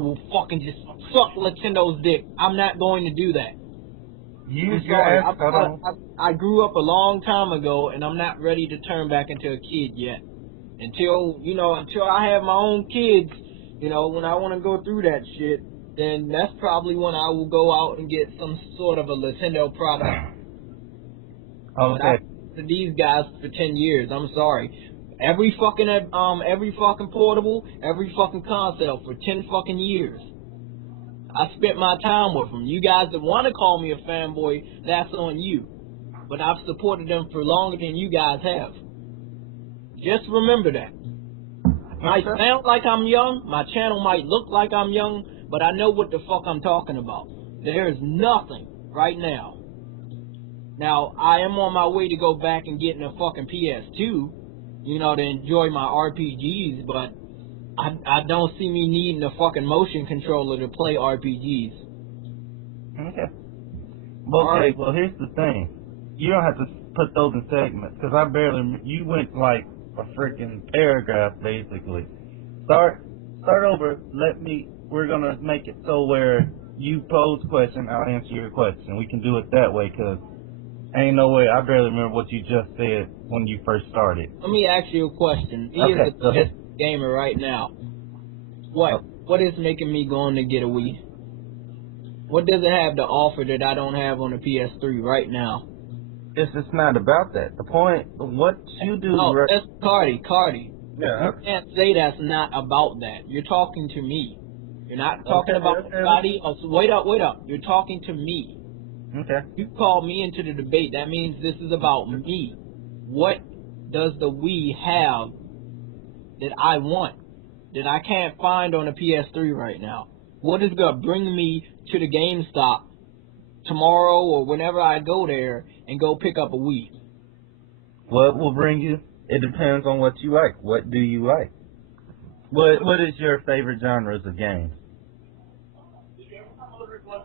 will fucking just suck Nintendo's dick. I'm not going to do that. I'm sorry. I grew up a long time ago, and I'm not ready to turn back into a kid yet. Until I have my own kids, when I want to go through that shit, then that's probably when I will go out and get some sort of a Nintendo product. Okay. To these guys for 10 years, I'm sorry. Every fucking portable, every fucking console for 10 fucking years. I spent my time with them. You guys that want to call me a fanboy, that's on you. But I've supported them for longer than you guys have. Just remember that. Might sound like I'm young, my channel might look like I'm young, but I know what the fuck I'm talking about. There's nothing right now. Now, I am on my way to go back and getting a fucking PS2, to enjoy my RPGs, but I don't see me needing a fucking motion controller to play RPGs. Okay. Well, here's the thing. You don't have to put those in segments, because you went like a freaking paragraph, basically. Start over. We're going to make it so where you pose question, I'll answer your question. We can do it that way, because ain't no way. I barely remember what you just said when you first started. Let me ask you a question. He is the best gamer right now. What is making me going to get a Wii? What does it have to offer that I don't have on the PS3 right now? It's just not about that. The point of what you do... No, that's Cardy. Yeah. You can't say that's not about that. You're talking to me. You're not talking about anybody else. Wait up. You're talking to me. Okay. You called me into the debate. That means this is about me. What does the Wii have that I want, that I can't find on the PS3 right now? What is going to bring me to the GameStop tomorrow or whenever I go there and go pick up a Wii? What will bring you? It depends on what you like. What do you like? What is your favorite genres of games?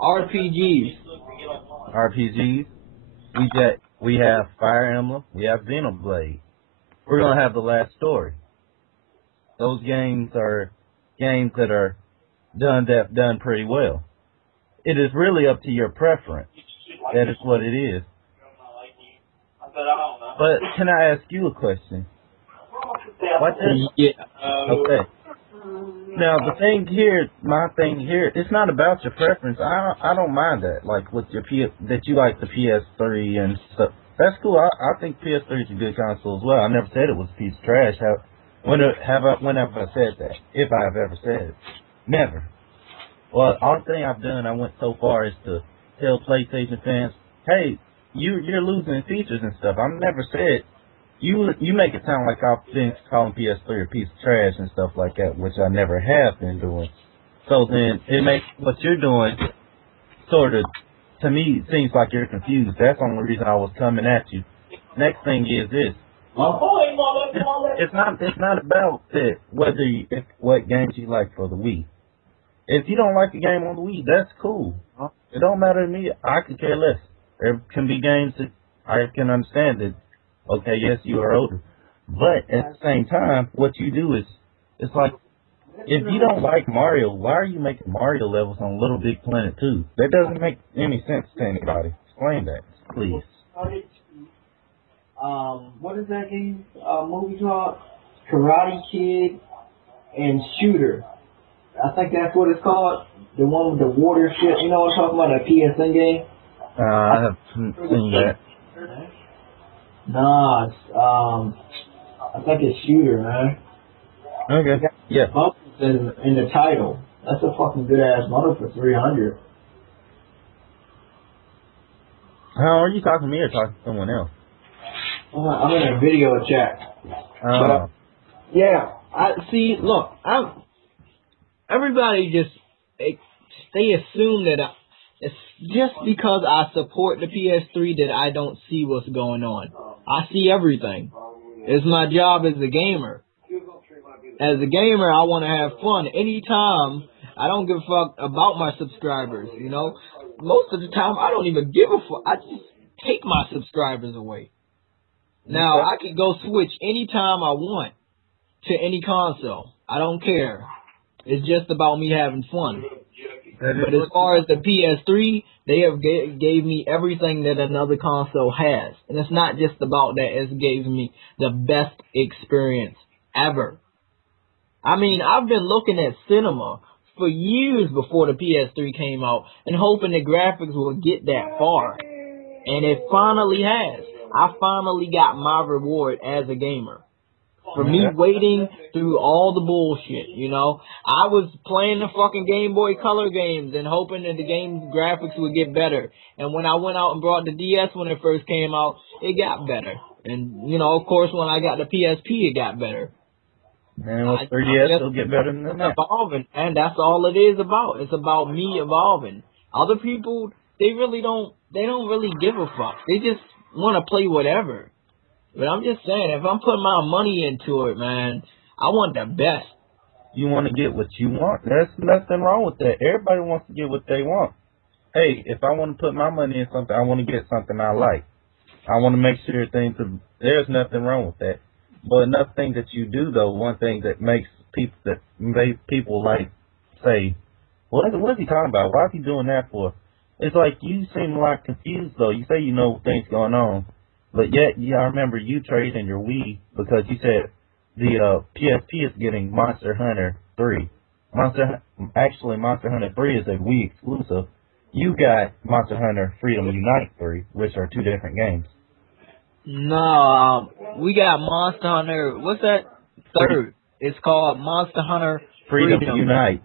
RPGs. We have Fire Emblem. We have Xenoblade. We're gonna have The Last Story. Those games are games that are done pretty well. It is really up to your preference. That is what it is. But can I ask you a question? Okay. Now my thing here, it's not about your preference. I don't mind that. Like with that you like the PS3 and stuff. That's cool. I think PS3 is a good console as well. I never said it was a piece of trash. When have I said that? If I have ever said it. Never. Well, all the thing I've done, I went so far as to tell PlayStation fans, hey, you're losing features and stuff. I've never said, you make it sound like I've been calling PS3 a piece of trash and stuff like that, which I never have been doing. So then it makes what you're doing sort of, to me, it seems like you're confused. That's the only reason I was coming at you. Next thing is this. It's not about that what games you like for the Wii. If you don't like a game on the Wii, that's cool. It don't matter to me. I could care less. There can be games that I can understand that, okay, yes, you are older. But at the same time, what you do is, it's like, if you don't like Mario, why are you making Mario levels on Little Big Planet 2? That doesn't make any sense to anybody. Explain that, please. What is that game? Movie called? Karate Kid and Shooter. I think that's what it's called. The one with the water shit. You know what I'm talking about? That PSN game? I haven't seen that. Nah, it's, I think it's Shooter, man. Okay. Yeah. In the title. That's a fucking good ass model for 300. How are you talking to me or talking to someone else? I'm in a video chat. Yeah, look, everybody they assume that it's just because I support the PS3 that I don't see what's going on. I see everything. It's my job as a gamer. As a gamer, I want to have fun. Anytime, I don't give a fuck about my subscribers, you know. Most of the time, I don't even give a fuck. I just take my subscribers away. Now, I can go switch anytime I want to any console. I don't care. It's just about me having fun. That is But as far as the PS3, they have gave me everything that another console has. And it's not just about that. It gave me the best experience ever. I mean, I've been looking at cinema for years before the PS3 came out and hoping the graphics will get that far. And it finally has. I finally got my reward as a gamer. For me waiting through all the bullshit, you know. I was playing the fucking Game Boy Color games and hoping that the game graphics would get better. And when I went out and brought the DS when it first came out, it got better. And, you know, of course, when I got the PSP, it got better. And with 3DS, it'll get better than that. Evolving, and that's all it is about. It's about me evolving. Other people, they don't really give a fuck. They just want to play whatever. But I'm just saying, if I'm putting my money into it, man, I want the best. You want to get what you want. There's nothing wrong with that. Everybody wants to get what they want. Hey, if I want to put my money in something, I want to get something I like. I want to make sure things are, there's nothing wrong with that. But another thing that you do, though, one thing that makes people like say, what is he talking about? Why is he doing that for? It's like you seem like confused, though. You say you know things going on. But yet, yeah, I remember you trading your Wii because you said the PSP is getting Monster Hunter 3. Monster Hunter 3 is a Wii exclusive. You got Monster Hunter Freedom Unite 3, which are two different games. No, we got Monster Hunter, what's that? Third. It's called Monster Hunter Freedom Unite.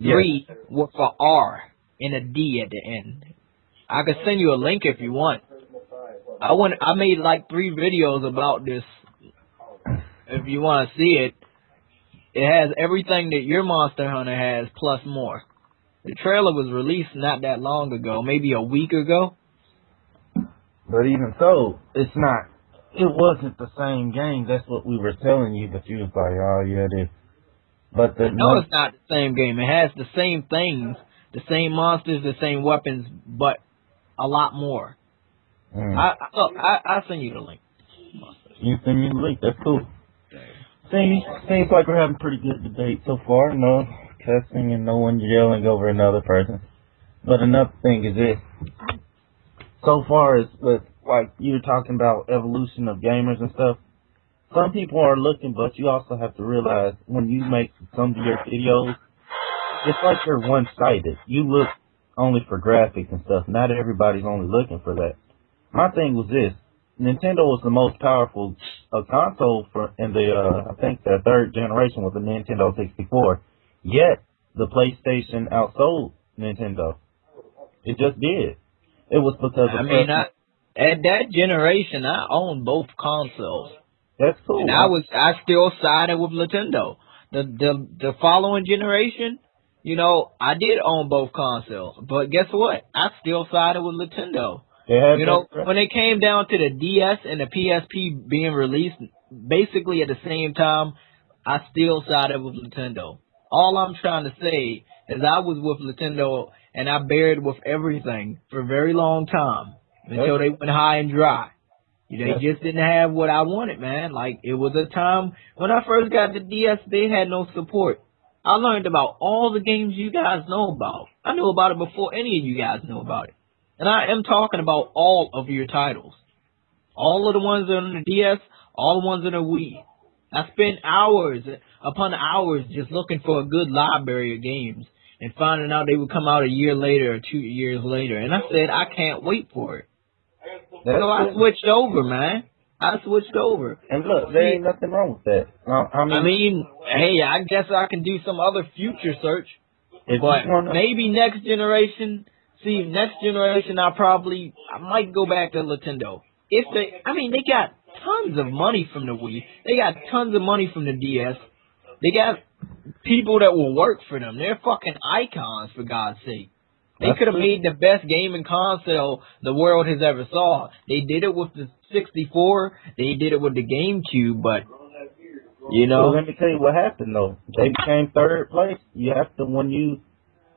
3 with an R and a D at the end. I could send you a link if you want. I made like 3 videos about this. If you want to see it, it has everything that your Monster Hunter has plus more. The trailer was released not that long ago, maybe a week ago. But even so, it wasn't the same game. That's what we were telling you, but you was like, oh yeah, it is. But No, it's not the same game. It has the same things, the same monsters, the same weapons, but a lot more. I'll send you the link. You send me the link. That's cool. Seems like we're having pretty good debate so far. No cussing and no one yelling over another person. But another thing is this. So far as with, like, you're talking about evolution of gamers and stuff, some people are looking, but you also have to realize when you make some of your videos, it's like you're one-sided. You look only for graphics and stuff. Not everybody's only looking for that. My thing was this. Nintendo was the most powerful console in the, I think the 3rd generation was the Nintendo 64. Yet, the PlayStation outsold Nintendo. It just did. It was because of... at that generation, I owned both consoles. That's cool. And I still sided with Nintendo. The following generation, you know, I did own both consoles. But guess what? I still sided with Nintendo. You know, when it came down to the DS and the PSP being released basically at the same time, I still sided with Nintendo. All I'm trying to say is I was with Nintendo and I bared with everything for a very long time until they went high and dry. They just didn't have what I wanted, man. Like, it was a time when I first got the DS, they had no support. I learned about all the games you guys know about. I knew about it before any of you guys knew about it. And I am talking about all of your titles. All of the ones that are on the DS, all the ones on the Wii. I spent hours upon hours just looking for a good library of games and finding out they would come out a year later or 2 years later. And I said, I can't wait for it. So I switched over, man. I switched over. And look, there ain't nothing wrong with that. I mean, hey, I guess I can do some other future search. But maybe next generation... See, next generation, I might go back to Nintendo. They got tons of money from the Wii. They got tons of money from the DS. They got people that will work for them. They're fucking icons, for God's sake. They could have made the best gaming console the world has ever saw. They did it with the 64. They did it with the GameCube, but, you know. Well, let me tell you what happened, though. They became 3rd place. You have to, when you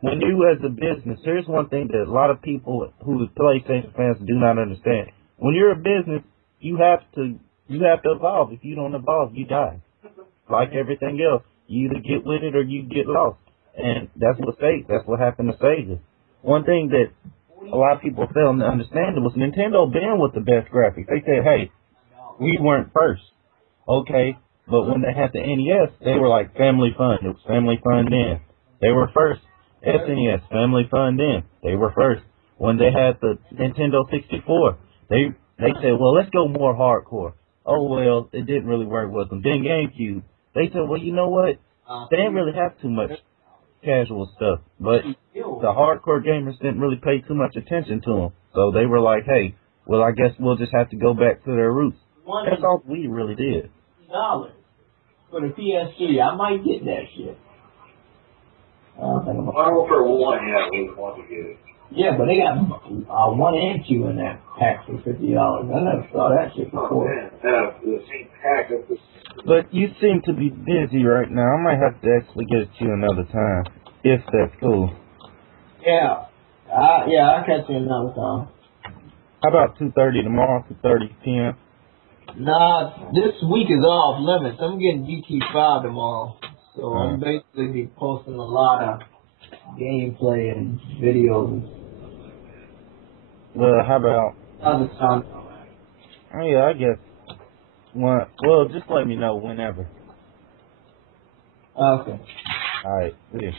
as a business, here's one thing that a lot of people who are PlayStation fans do not understand. When you're a business, you have to evolve. If you don't evolve, you die. Like everything else. You either get with it or you get lost. And that's what happened to Sega. One thing that a lot of people failed to understand was Nintendo been with the best graphics. They said, hey, we weren't first. Okay, but when they had the NES, they were like family fun. It was family fun then. They were first. SNES, family fun then. They were first. When they had the Nintendo 64, they said, well, let's go more hardcore. Oh, well, it didn't really work with them. Then GameCube, they said, well, you know what? They didn't really have too much casual stuff, but the hardcore gamers didn't really pay too much attention to them. So they were like, hey, well, I guess we'll just have to go back to their roots. That's all we really did. $20 for the PS3. I might get that shit. Well, for one, yeah, we want to get it. Yeah, but they got 1 and 2 in that pack for $50. I never saw that shit before. The same pack of the... But you seem to be busy right now. I might have to actually get it to you another time, if that's cool. Yeah. I'll catch you another time. How about 2:30 tomorrow, 2:30 p.m.? Nah, this week is off limits. I'm getting GT5 tomorrow. So I'm basically be posting a lot of gameplay and videos. Well, how about... Other time. Oh, yeah, I guess. Well, just let me know whenever. Okay. All right, see you.